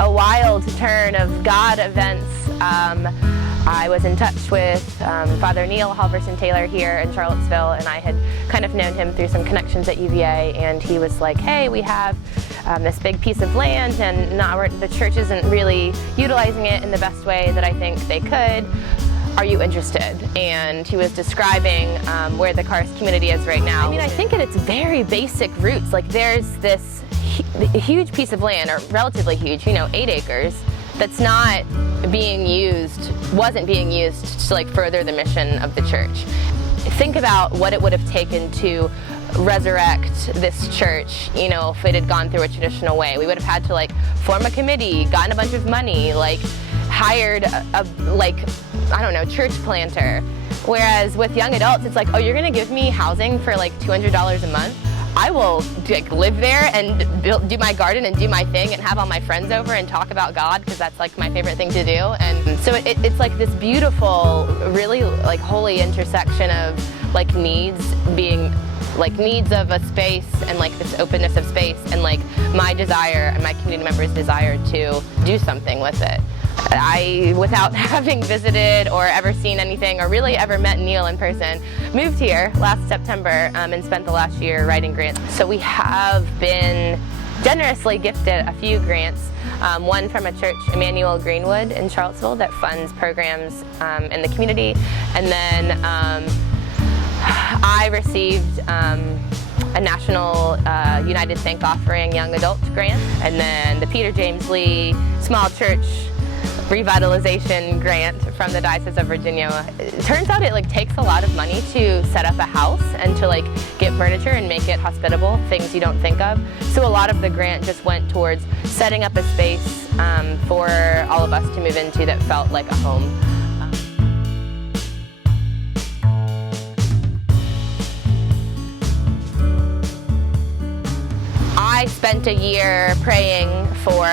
a wild turn of God events. I was in touch with Father Neil Halverson Taylor here in Charlottesville, and I had kind of known him through some connections at UVA, and he was like, hey, we have this big piece of land, and the church isn't really utilizing it in the best way that I think they could. Are you interested? And he was describing where the Charis Community is right now. I mean, I think at its very basic roots, like there's this huge piece of land, or relatively huge, 8 acres, that's not being used, wasn't being used to like further the mission of the church. Think about what it would have taken to resurrect this church, if it had gone through a traditional way. We would have had to like form a committee, gotten a bunch of money, like hired a church planter. Whereas with young adults, it's like, oh, you're gonna give me housing for like $200 a month? I will live there and do my garden and do my thing and have all my friends over and talk about God, because that's like my favorite thing to do. And so it's like this beautiful, really like holy intersection of like needs being like needs of a space and like this openness of space and like my desire and my community members' desire to do something with it. I, without having visited or ever seen anything or really ever met Neil in person, moved here last September and spent the last year writing grants. So we have been generously gifted a few grants, one from a church, Emmanuel Greenwood in Charlottesville, that funds programs in the community, and then I received a national United Thank Offering Young Adult grant, and then the Peter James Lee Small Church Revitalization grant from the Diocese of Virginia. It turns out it like takes a lot of money to set up a house and to like get furniture and make it hospitable, things you don't think of. So a lot of the grant just went towards setting up a space for all of us to move into that felt like a home. I spent a year praying for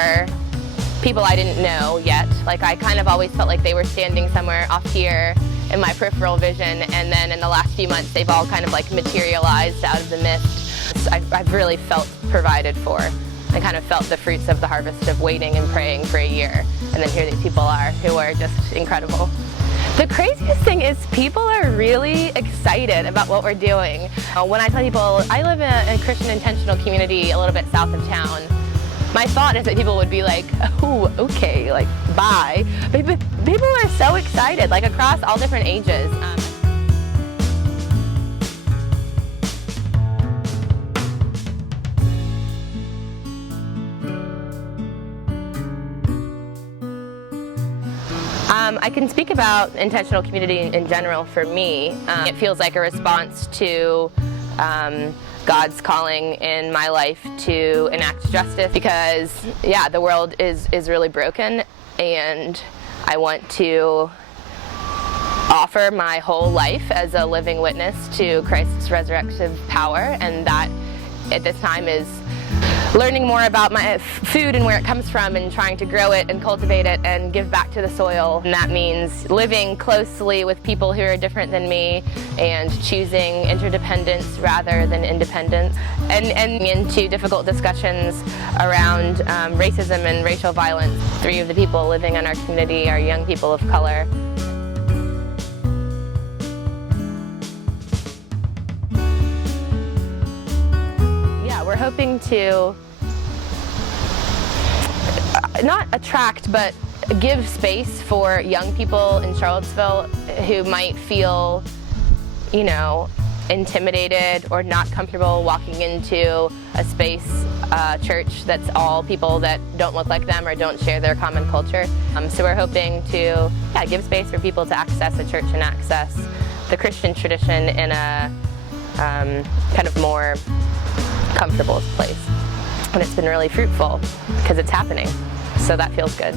people I didn't know yet. Like I kind of always felt like they were standing somewhere off here in my peripheral vision, and then in the last few months they've all kind of like materialized out of the mist. I've really felt provided for. I kind of felt the fruits of the harvest of waiting and praying for a year, and then here these people are who are just incredible. The craziest thing is people are really excited about what we're doing. When I tell people I live in a Christian intentional community a little bit south of town, my thought is that people would be like, oh, okay, like, bye. But people are so excited, like across all different ages. I can speak about intentional community in general for me. It feels like a response to God's calling in my life to enact justice, because the world is really broken, and I want to offer my whole life as a living witness to Christ's resurrective power, and that at this time is learning more about my food and where it comes from and trying to grow it and cultivate it and give back to the soil. And that means living closely with people who are different than me and choosing interdependence rather than independence, and into difficult discussions around racism and racial violence. 3 of the people living in our community are young people of color. We're hoping to not attract, but give space for young people in Charlottesville who might feel, intimidated or not comfortable walking into a space, church that's all people that don't look like them or don't share their common culture. So we're hoping to give space for people to access a church and access the Christian tradition in a kind of more comfortable place. And it's been really fruitful because it's happening. So that feels good.